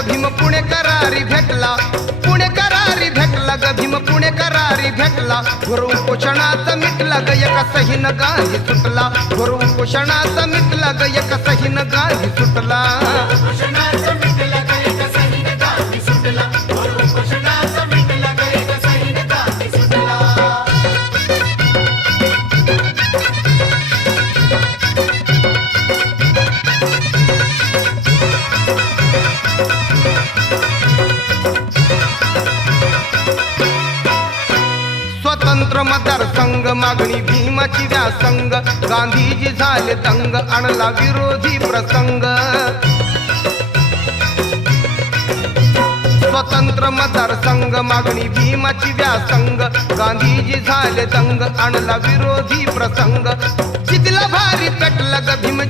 ग भीम पुणे करारी भेटला, पुणे करारी भेटला ग भीम पुणे करारी भेटला. घोर उपोषणाचा मिटला ग एका सहीन गांधी सुटला, घोर उपोषणाचा मिटला ग एका सहीन गांधी सुटला. स्वतंत्र मतदारसंघ मागणी भीमाची व्यासंग, गांधीजी झाले दंग आणला विरोधी प्रसंग. स्वतंत्र मतदारसंघ मागणी भीमाची व्यासंग, गांधीजी झाले दंग आणला विरोधी प्रसंग. जितला भारी पेटला ग भीम